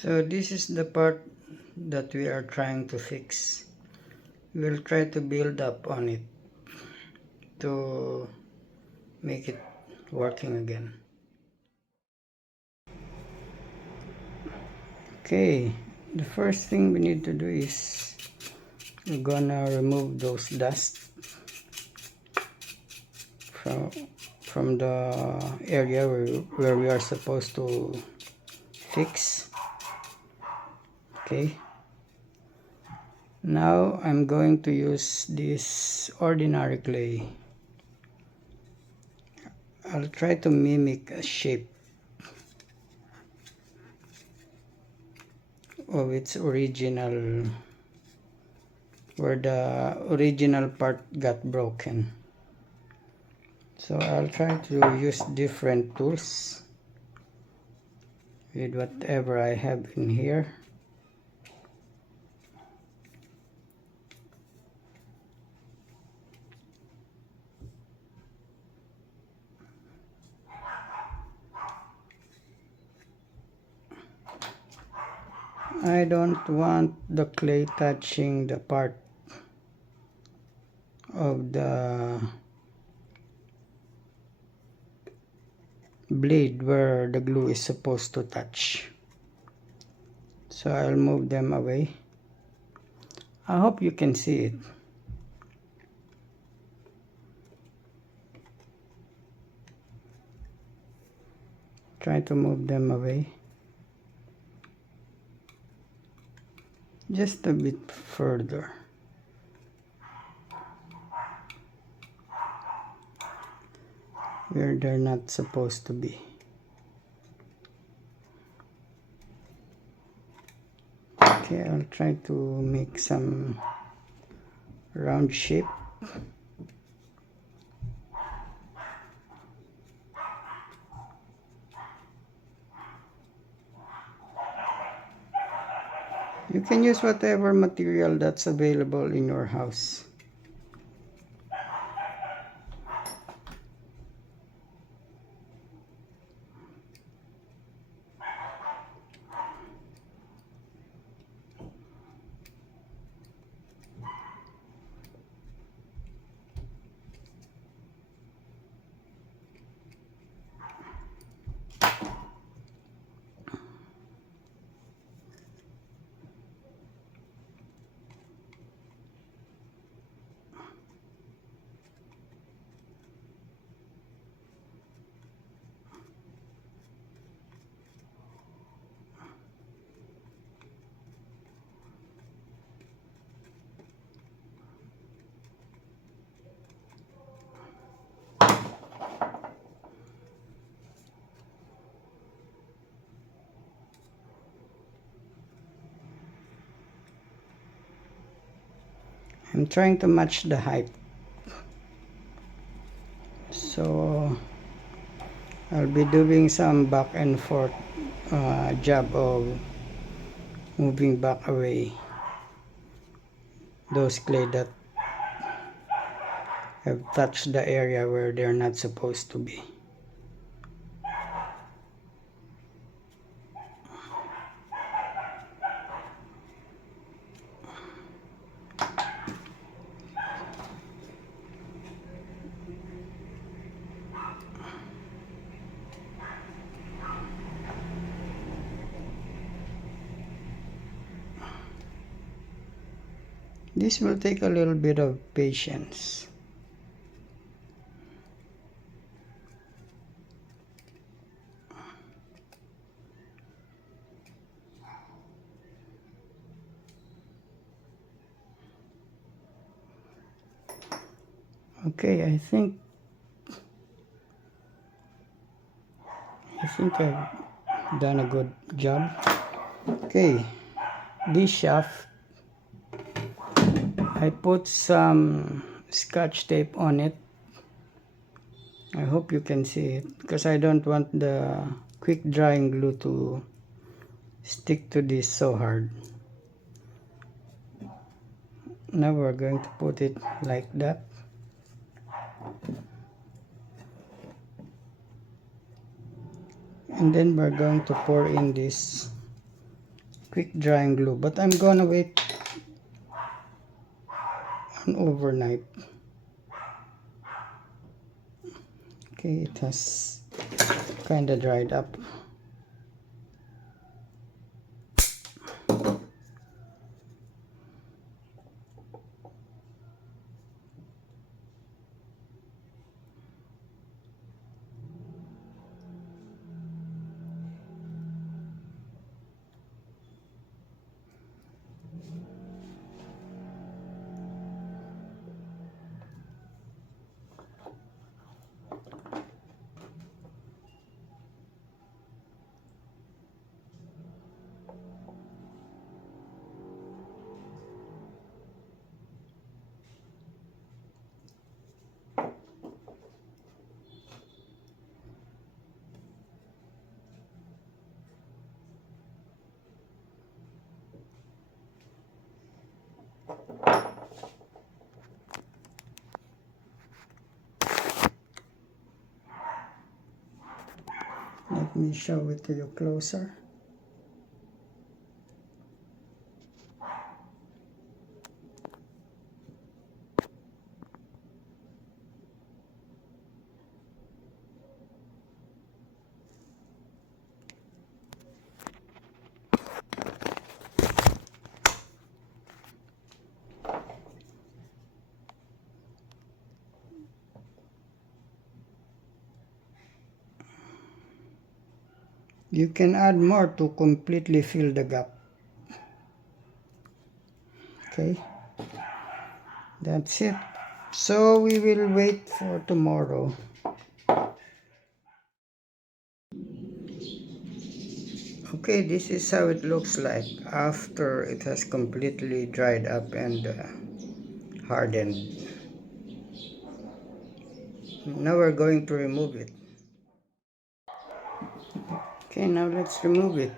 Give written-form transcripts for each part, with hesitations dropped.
So this is the part that we are trying to fix. We'll try to build up on it to make it working again. Okay, the first thing we need to do is we're gonna remove those dust from the area where we are supposed to fix. Okay, now I'm going to use this ordinary clay. I'll try to mimic a shape of its original, where the original part got broken. So I'll try to use different tools with whatever I have in here. I don't want the clay touching the part of the blade where the glue is supposed to touch. So I'll move them away. I hope you can see it. Try to move them away. Just a bit further. Where they're not supposed to be. Okay, I'll try to make some round shape. You can use whatever material that's available in your house. I'm trying to match the height. So I'll be doing some back and forth job of moving back away those clay that have touched the area where they're not supposed to be. This will take a little bit of patience. Okay, I think I've done a good job. Okay, this shaft, I put some scotch tape on it. I hope you can see it because I don't want the quick drying glue to stick to this so hard. Now we're going to put it like that. And then we're going to pour in this quick drying glue, but I'm gonna wait an overnight. Okay, it has kind of dried up. Let me show it to you closer. You can add more to completely fill the gap. Okay, that's it. So we will wait for tomorrow. Okay, this is how it looks like after it has completely dried up and hardened. Now we're going to remove it. Okay, now let's remove it.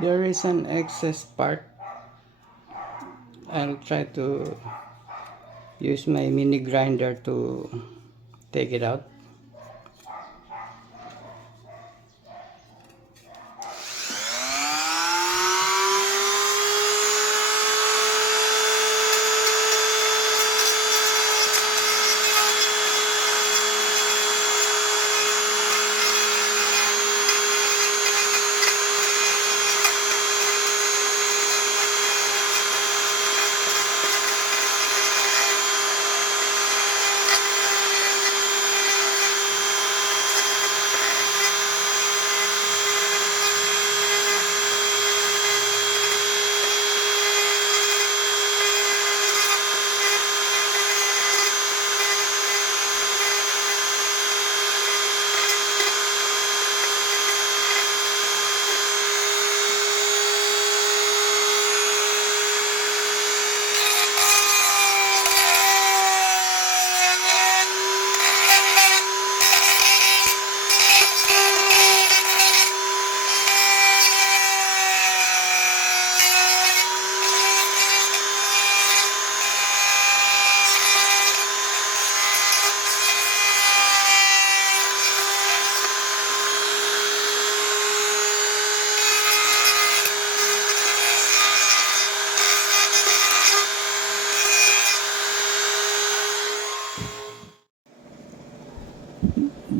There is an excess part. I'll try to use my mini grinder to take it out.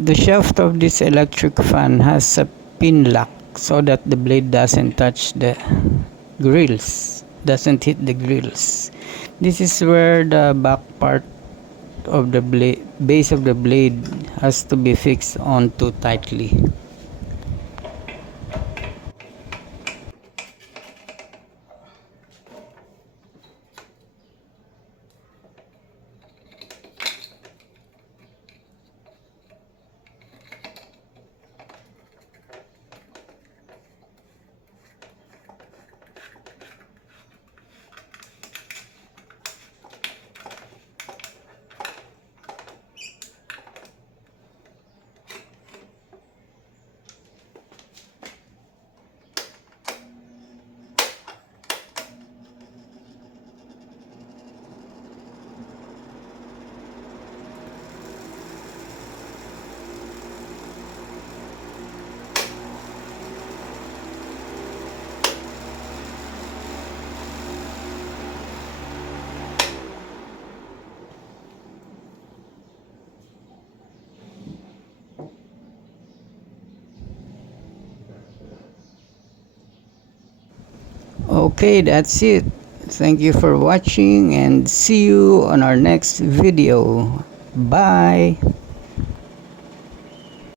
The shaft of this electric fan has a pin lock so that the blade doesn't touch the grills, doesn't hit the grills. This is where the back part of the base of the blade has to be fixed onto tightly. Okay, that's it. Thank you for watching and see you on our next video. Bye.